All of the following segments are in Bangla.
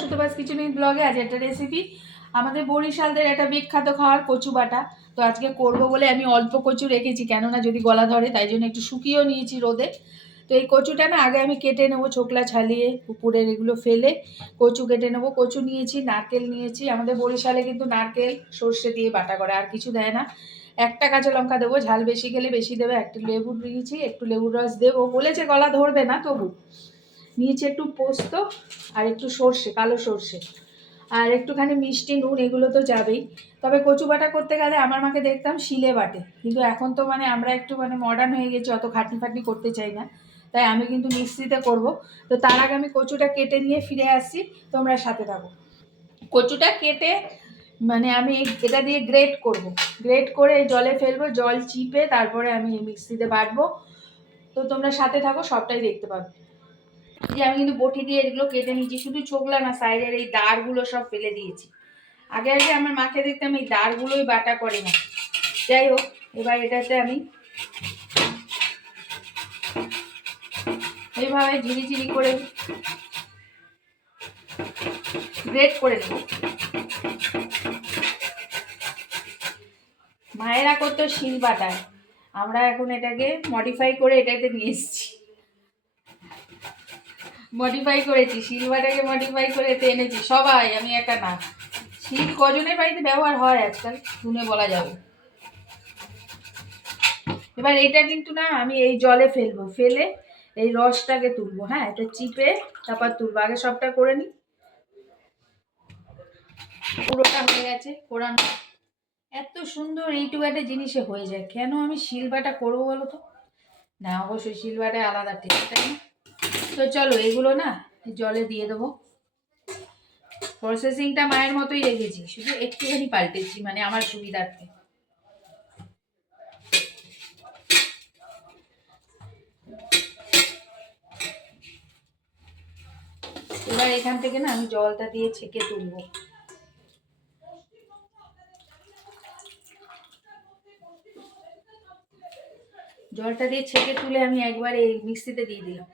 সুতোবাস কিচেনের ব্লগে আজ একটা রেসিপি আমাদের বরিশালদের একটা বিখ্যাত খাওয়ার কচু বাটা। তো আজকে করব বলে আমি অল্প কচু রেখেছি, কেননা যদি গলা ধরে তাই জন্য একটু শুকিয়েও নিয়েছি রোদে। তো এই কচুটা না আগে আমি কেটে নেব ছোকলা ছালিয়ে উপরের এগুলো ফেলে। কচু কেটে নেব, কচু নিয়েছি, নারকেল নিয়েছি। আমাদের বরিশালে কিন্তু নারকেল, সর্ষে দিয়ে বাটা করে, আর কিছু দেয় না। একটা কাঁচা লঙ্কা দেবো, ঝাল বেশি খেলে বেশি দেবে। একটা লেবু নিয়েছি, একটু লেবুর রস দেবো। বলেছে গলা ধরবে না তবু। নিয়েছি একটু পোস্ত আর একটু সর্ষে, কালো সর্ষে। আর একটুখানি মিষ্টি, নুন, এগুলো তো যাবেই। তবে কচু বাটা করতে গেলে আমার মাকে দেখতাম শিলে বাটে। কিন্তু এখন তো মানে আমরা একটু মানে মডার্ন হয়ে গেছি, অত খাটনি ফাটনি করতে চাই না। তাই আমি কিন্তু মিক্সিতে করব। তো তার আগে আমি কচুটা কেটে নিয়ে ফিরে আসছি তোমরা সাথে থাকো। কচুটা কেটে মানে আমি এটা দিয়ে গ্রেট করব। গ্রেট করে জলে ফেলব, জল চিপে তারপরে আমি মিক্সিতে বাটবো। তো তোমরা সাথে থাকো, সবটাই দেখতে পাবে। যে আমি কিন্তু বটি দিয়ে এগুলো কেটে নিয়েছি। শুধু ছোকলা না, সাইডের এই দাঁড়গুলো সব ফেলে দিয়েছি। আগে আগে আমার মাকে দেখতাম এই দাঁড়গুলোই বাটা করে না। যাই হোক, এবার এটাতে আমি এইভাবে ঝিরি ঝিরি করে গ্রেট করে নেব। মায়েরা করতো শিল বাটায় আমরা এখন এটাকে মডিফাই করে এটাতে নিয়ে এসেছি। মডিফাই করেছি শিলবাটাকে মডিফাই করে এতে এনেছি, সবাই, আমি একা না। শিল কজনের বাড়িতে ব্যবহার হয় আজকাল, শুনে বলা যাবে। এবার এটা কিন্তু না, আমি এই জলে ফেলব, ফেলে এই রসটাকে তুলবো হ্যাঁ এটা চিপে তারপর তুলবো, আগে সবটা করে নিই পুরোটা হয়ে গেছে, কোরানো। এত সুন্দর এইটুকু একটা জিনিসে হয়ে যায়, কেন আমি শিলবাটা করব বলো তো? না, অবশ্যই শিলবাটায় আলাদা টেস্ট তাই না? তো চলো এগুলো না জলে দিয়ে দেবো। প্রসেসিংটা মায়ের মতোই রেখেছি, শুধু একটুখানি পাল্টেছি মানে আমার সুবিধার্থে। এবার এখান থেকে না আমি জলটা দিয়ে ছেঁকে তুলবো। জলটা দিয়ে ছেঁকে তুলে আমি একবার এই মিক্সিতে দিয়ে দিলাম।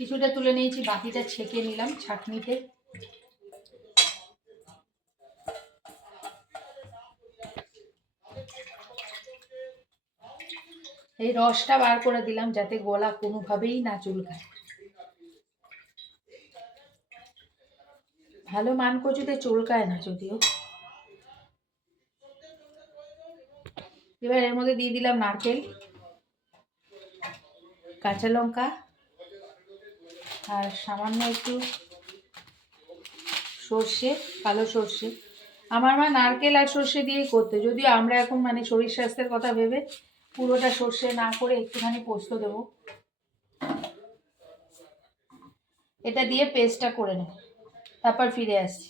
কিছুটা তুলে নিয়েছি, বাকিটা ছেঁকে নিলাম ছাঁকনিতে। এই রসটা বার করে দিলাম যাতে গলা কোনোভাবেই না চুলকায়। ভালো মান কচুতে চুলকায় না যদিও। এবার এর মধ্যে দিয়ে দিলাম নারকেল, কাঁচা লঙ্কা আর সামান্য একটু সর্ষে, কালো সর্ষে। আমার মা নারকেল আর সর্ষে দিয়েই করতে। যদিও আমরা এখন মানে শরীর স্বাস্থ্যের কথা ভেবে পুরোটা সর্ষে না করে একটুখানি পোস্ত দেব। এটা দিয়ে পেস্টটা করে নেব। তারপর ফিরে আসছি।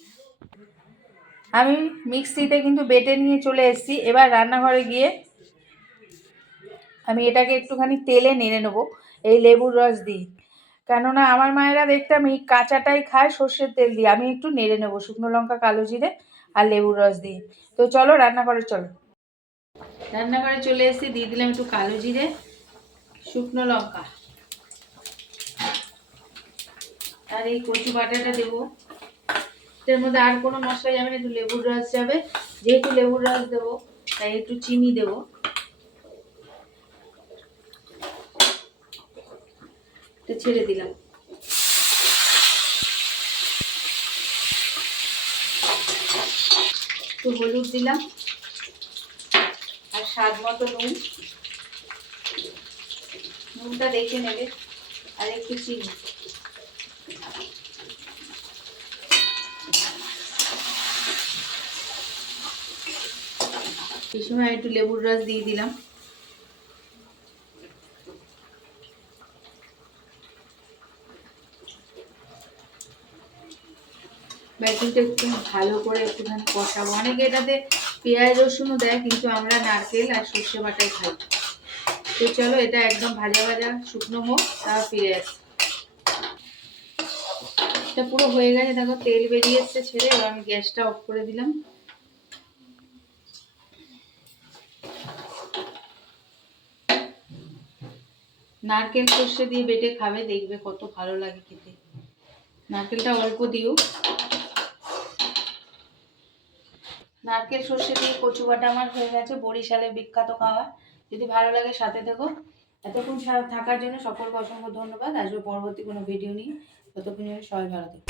আমি মিক্সিতে কিন্তু বেটে নিয়ে চলে এসেছি। এবার রান্নাঘরে গিয়ে আমি এটাকে একটুখানি তেলে নেড়ে নেব। এই লেবুর রস দিই কেননা আমার মায়েরা দেখতাম এই কাঁচাটাই খায় সর্ষের তেল দিয়ে। আমি একটু নেড়ে নেব, শুকনো লঙ্কা, কালো জিরে আর লেবুর রস দিয়ে। তো চলো রান্নাঘরে চলো। রান্নাঘরে চলে এসেছি, দিয়ে দিলাম একটু কালো জিরে, শুকনো লঙ্কা। আর এই কচু বাটাটা দেবো। এর মধ্যে আর কোনো মশলা যাবে না, একটু লেবুর রস যাবে। যেহেতু লেবুর রস দেবো, তাই একটু চিনি দেবো। এটা ছেড়ে দিলাম। একটু হলুদ দিলাম আর স্বাদ মতো নুন। নুনটা দেখে নেবে আর একটু চিনি। এই সময় একটু লেবুর রস দিয়ে দিলাম। ব্যাটিটা একটু ভালো করে একটুখানি কষাবো। অনেকে এটাতে পেঁয়াজ, রসুনও দেয়, কিন্তু আমরা নারকেল আর সর্ষে বাটাই খাই। তো চলো, এটা একদম ভাজা ভাজা, শুকনো হোক, তাও ফিরে আসি। এটা পুরো হয়ে গেছে, দেখো, তেল বেরিয়ে এসছে ছেড়ে, এবার আমি গ্যাসটা অফ করে দিলাম। নারকেল সর্ষে দিয়ে বেটে খাবে, দেখবে কত ভালো লাগে খেতে। নারকেলটা অল্প দিও। নারকেল, সর্ষে দিয়ে কচু বাটা আমার হয়ে গেছে, বরিশালের বিখ্যাত খাওয়া যদি ভালো লাগে সাথে থেকো। এতক্ষণ থাকার জন্য সকলকে অসংখ্য ধন্যবাদ। আসবে পরবর্তী কোনো ভিডিও নিয়ে। ততক্ষণ সবাই ভালো থেকো।